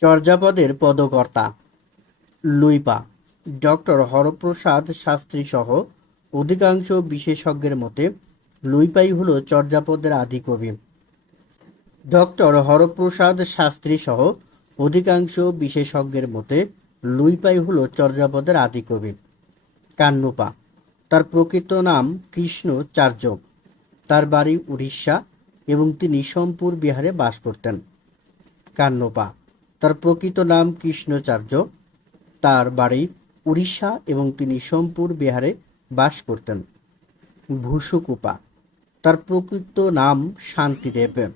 চর্যাপদের পদকর্তা। লুইপা ডক্টর হরপ্রসাদ শাস্ত্রী সহ অধিকাংশ বিশেষজ্ঞের মতে, লুইপাই হল চর্যাপদের আদি কবি। ডক্টর হরপ্রসাদ শাস্ত্রী সহ অধিকাংশ বিশেষজ্ঞের মতে, লুইপাই হল চর্যাপদের আদি কবি। কান্নুপা, তার প্রকৃত নাম কৃষ্ণচার্য। তার বাড়ি উড়িষ্যা এবং তিনি সোমপুর বিহারে বাস করতেন। কান্নপা তার প্রকৃত নাম কৃষ্ণচার্য। তার বাড়ি উড়িষ্যা এবং তিনি সোমপুর, বিহারে বাস করতেন। ভূসুকুপা, তার প্রকৃত নাম শান্তিদেব।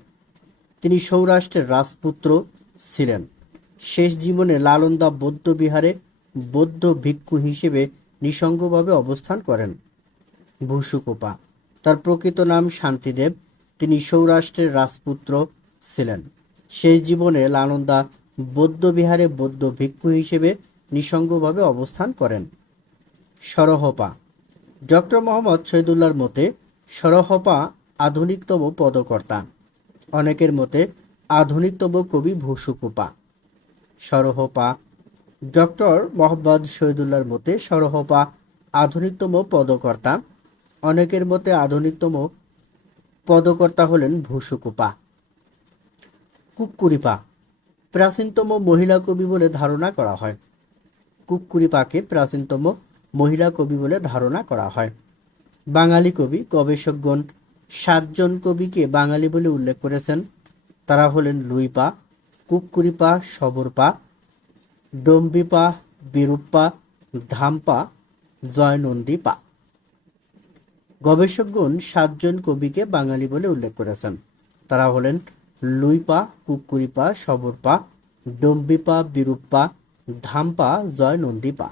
তিনি সৌরাষ্ট্রের রাজপুত্র ছিলেন। শেষ জীবনে লালন্দা বৌদ্ধ বিহারে বৌদ্ধ ভিক্ষু হিসেবে নিঃসঙ্গভাবে অবস্থান করেন। ভূসুকোপা, তার প্রকৃত নাম শান্তিদেব। তিনি সৌরাষ্ট্রের রাজপুত্র ছিলেন। শেষ জীবনে লালন্দা বৌদ্ধ বিহারে বৌদ্ধ ভিক্ষু হিসেবে নিঃসঙ্গভাবে অবস্থান করেন। সরহপা ডক্টর মোহাম্মদ শহীদুল্লাহর মতে সরহপা আধুনিকতম পদকর্তা। অনেকের মতে, আধুনিকতম কবি ভূসুকুপা। সরহপা ডক্টর মোহাম্মদ শহীদুল্লাহর মতে সরহপা আধুনিকতম পদকর্তা। অনেকের মতে, আধুনিকতম পদকর্তা হলেন ভূসুকুপা। কুক্কুরিপা। প্রাচীনতম মহিলা কবি বলে ধারণা করা হয়। কুক্কুরিপাকে প্রাচীনতম মহিলা কবি বলে ধারণা করা হয়। বাঙালি কবি, গবেষকগণ সাতজন কবিকে বাঙালি বলে উল্লেখ করেছেন। তারা হলেন লুইপা কুক্কুরিপা সবরপা ডম্বিপা বিরূপা ধাম্পা জয়নন্দীপা গবেষকগণ সাতজন কবিকে বাঙালি বলে উল্লেখ করেছেন। তারা হলেন লুইপা কুকুরিপা সবরপা ডম্বিপা বিরূপা ধাম্পা জয়নন্দীপা।